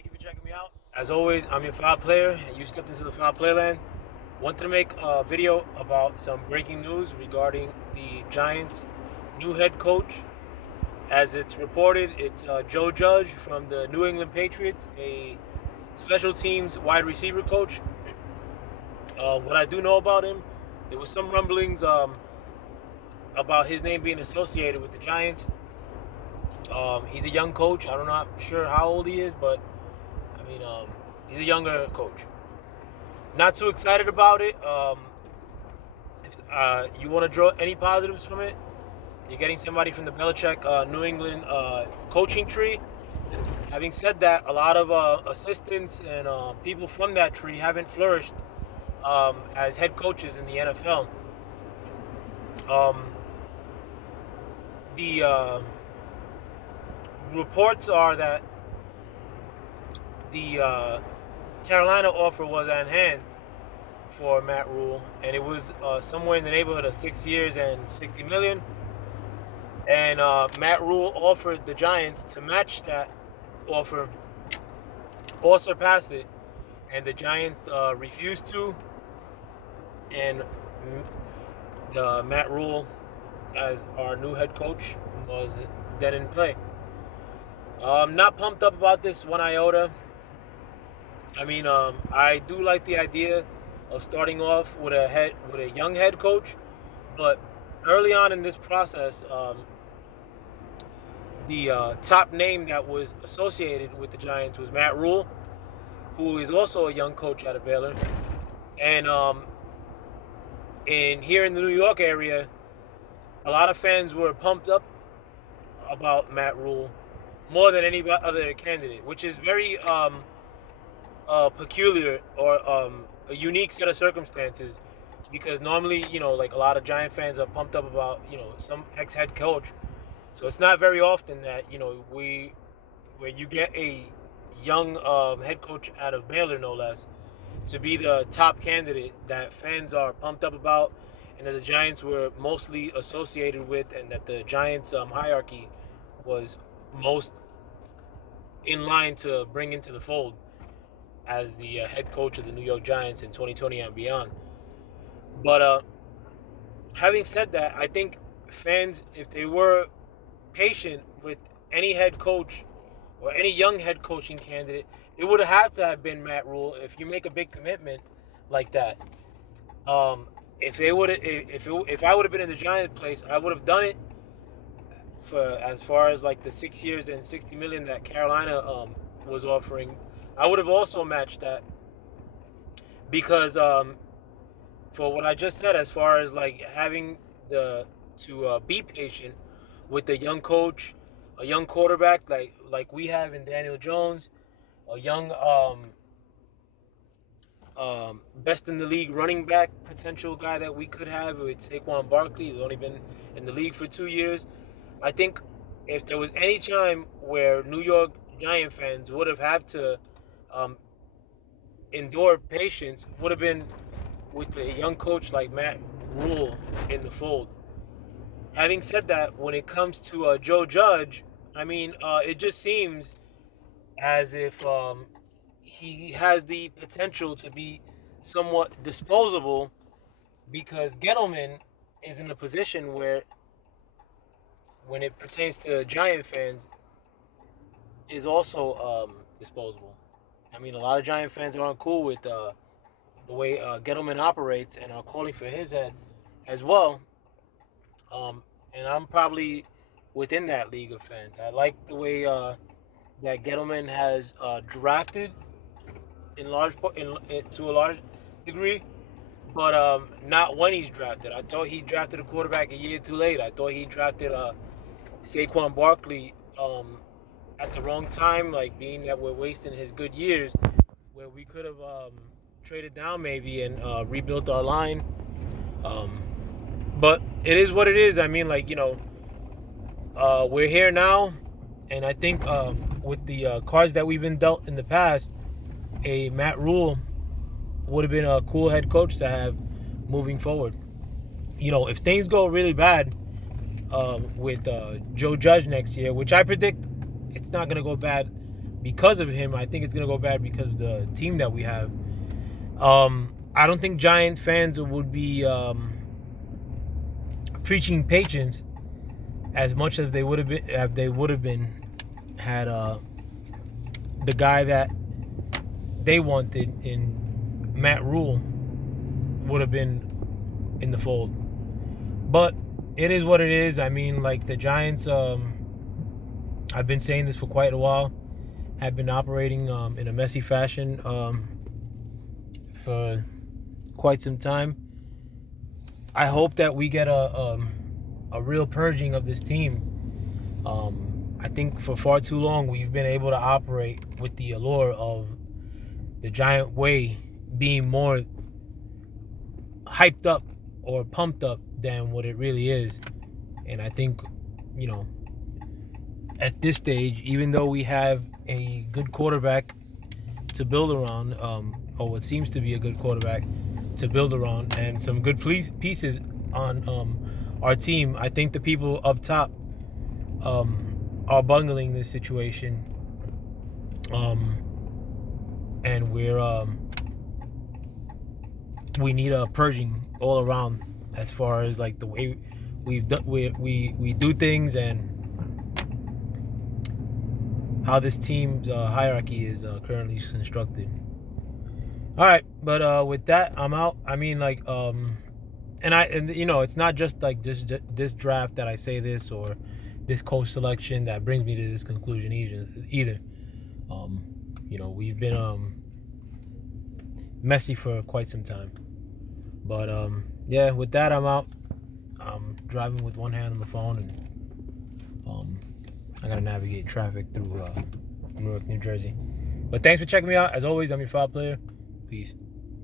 Thank you for checking me out. As always, I'm your foul player, and you stepped into the foul playland. Wanted to make a video about some breaking news regarding the Giants' new head coach. As it's reported, it's Joe Judge from the New England Patriots, a special teams wide receiver coach. What I do know about him, there was some rumblings about his name being associated with the Giants. He's a young coach. I'm not sure how old he is, but I mean, he's a younger coach. Not too excited about it. If you want to draw any positives from it, you're getting somebody from the Belichick New England coaching tree. Having said that, a lot of assistants and people from that tree haven't flourished as head coaches in the NFL. The reports are that the Carolina offer was at hand for Matt Rule, and it was somewhere in the neighborhood of 6 years and $60 million. And Matt Rule offered the Giants to match that offer or surpass it, and the Giants refused to. And the Matt Rule, as our new head coach, was then in play. Not pumped up about this one iota. I mean, I do like the idea of starting off with a young head coach, but early on in this process, the top name that was associated with the Giants was Matt Rule, who is also a young coach out of Baylor, and here in the New York area, a lot of fans were pumped up about Matt Rule more than any other candidate, which is very peculiar or a unique set of circumstances, because normally, like a lot of Giant fans are pumped up about, some ex-head coach. So it's not very often that, where you get a young head coach out of Baylor, no less, to be the top candidate that fans are pumped up about, and that the Giants were mostly associated with, and that the Giants hierarchy was most in line to bring into the fold as the head coach of the New York Giants in 2020 and beyond. But having said that, I think fans, if they were patient with any head coach or any young head coaching candidate, it would have to have been Matt Rule. If you make a big commitment like that, if I would have been in the Giant place, I would have done it for as far as like the 6 years and $60 million that Carolina was offering. I would have also matched that, because for what I just said, as far as like having to be patient with a young coach, a young quarterback like we have in Daniel Jones, a young best in the league running back potential guy that we could have with Saquon Barkley, who's only been in the league for 2 years. I think if there was any time where New York Giant fans would have had to endure patience, would have been with a young coach like Matt Rule in the fold. Having said that, when it comes to Joe Judge, I mean, it just seems as if he has the potential to be somewhat disposable, because Gettleman is in a position where, when it pertains to Giant fans, is also disposable. I mean, a lot of Giant fans aren't cool with the way Gettleman operates and are calling for his head as well. And I'm probably within that league of fans. I like the way that Gettleman has drafted to a large degree, but not when he's drafted. I thought he drafted a quarterback a year too late. I thought he drafted Saquon Barkley at the wrong time, like being that we're wasting his good years, where we could have traded down maybe and rebuilt our line. But it is what it is. I mean, we're here now, and I think with the cards that we've been dealt in the past, a Matt Rule would have been a cool head coach to have moving forward. If things go really bad with Joe Judge next year, which I predict it's not going to go bad because of him. I think it's gonna go bad because of the team that we have. I don't think Giant fans would be preaching patience as much as they would have been had the guy that they wanted in Matt Rule would have been in the fold. But it is what it is. I mean, like, the Giants, I've been saying this for quite a while, have been operating in a messy fashion for quite some time. I hope that we get a real purging of this team. I think for far too long we've been able to operate with the allure of the Giant way being more hyped up or pumped up than what it really is. And I think, at this stage, even though we have a good quarterback to build around, or what seems to be a good quarterback to build around, and some good pieces on our team, I think the people up top are bungling this situation, and we need a purging all around as far as like the way we do things and how this team's hierarchy is currently constructed. All right, but with that, I'm out. I mean, like, it's not just like this draft that I say this, or this coach selection that brings me to this conclusion either. We've been messy for quite some time. But yeah, with that, I'm out. I'm driving with one hand on the phone, and I gotta navigate traffic through Newark, New Jersey. But thanks for checking me out. As always, I'm your foul player. Peace.